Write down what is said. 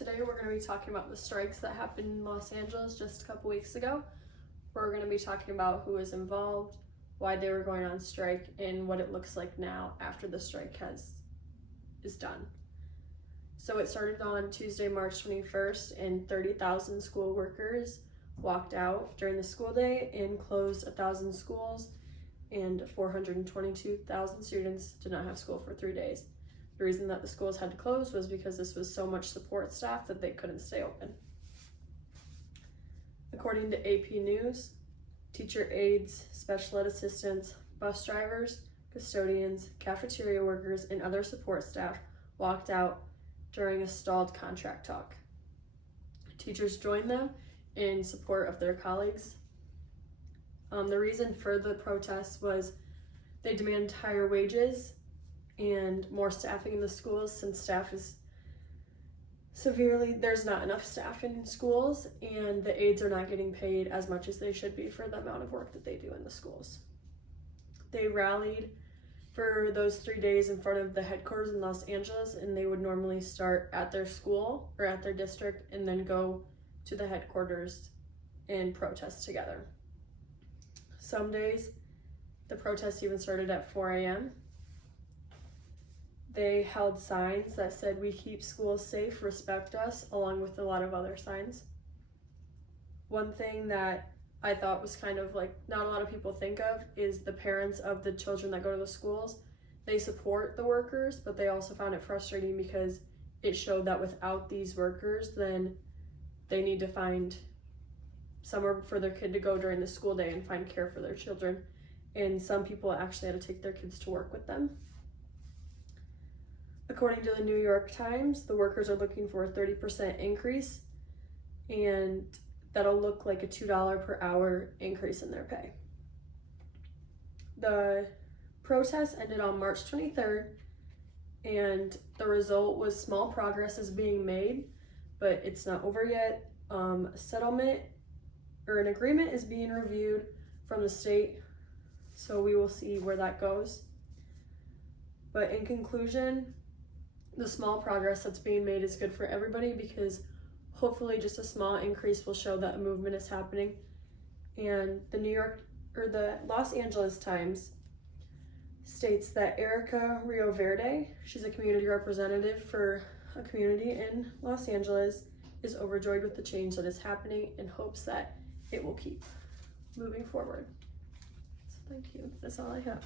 Today we're going to be talking about the strikes that happened in Los Angeles just a couple weeks ago. We're going to be talking about who was involved, why they were going on strike, and what it looks like now after the strike is done. So it started on Tuesday, March 21st, and 30,000 school workers walked out during the school day and closed 1,000 schools, and 422,000 students did not have school for 3 days. The reason that the schools had to close was because this was so much support staff that they couldn't stay open. According to AP News, teacher aides, special ed assistants, bus drivers, custodians, cafeteria workers, and other support staff walked out during a stalled contract talk. Teachers joined them in support of their colleagues. The reason for the protests was they demand higher wages and more staffing in the schools, since there's not enough staff in schools, and the aides are not getting paid as much as they should be for the amount of work that they do in the schools. They rallied for those 3 days in front of the headquarters in Los Angeles, and they would normally start at their school or at their district and then go to the headquarters and protest together. Some days the protest even started at 4 a.m. They held signs that said, "We keep schools safe, respect us," along with a lot of other signs. One thing that I thought was kind of like not a lot of people think of is the parents of the children that go to the schools. They support the workers, but they also found it frustrating because it showed that without these workers, then they need to find somewhere for their kid to go during the school day and find care for their children. And some people actually had to take their kids to work with them. According to the New York Times, the workers are looking for a 30% increase, and that'll look like a $2 per hour increase in their pay. The protest ended on March 23rd, and the result was small progress is being made, but it's not over yet. A settlement or an agreement is being reviewed from the state, so we will see where that goes. But in conclusion, the small progress that's being made is good for everybody, because hopefully just a small increase will show that a movement is happening. And the Los Angeles Times states that Erica Rio Verde, she's a community representative for a community in Los Angeles, is overjoyed with the change that is happening and hopes that it will keep moving forward. So thank you. That's all I have.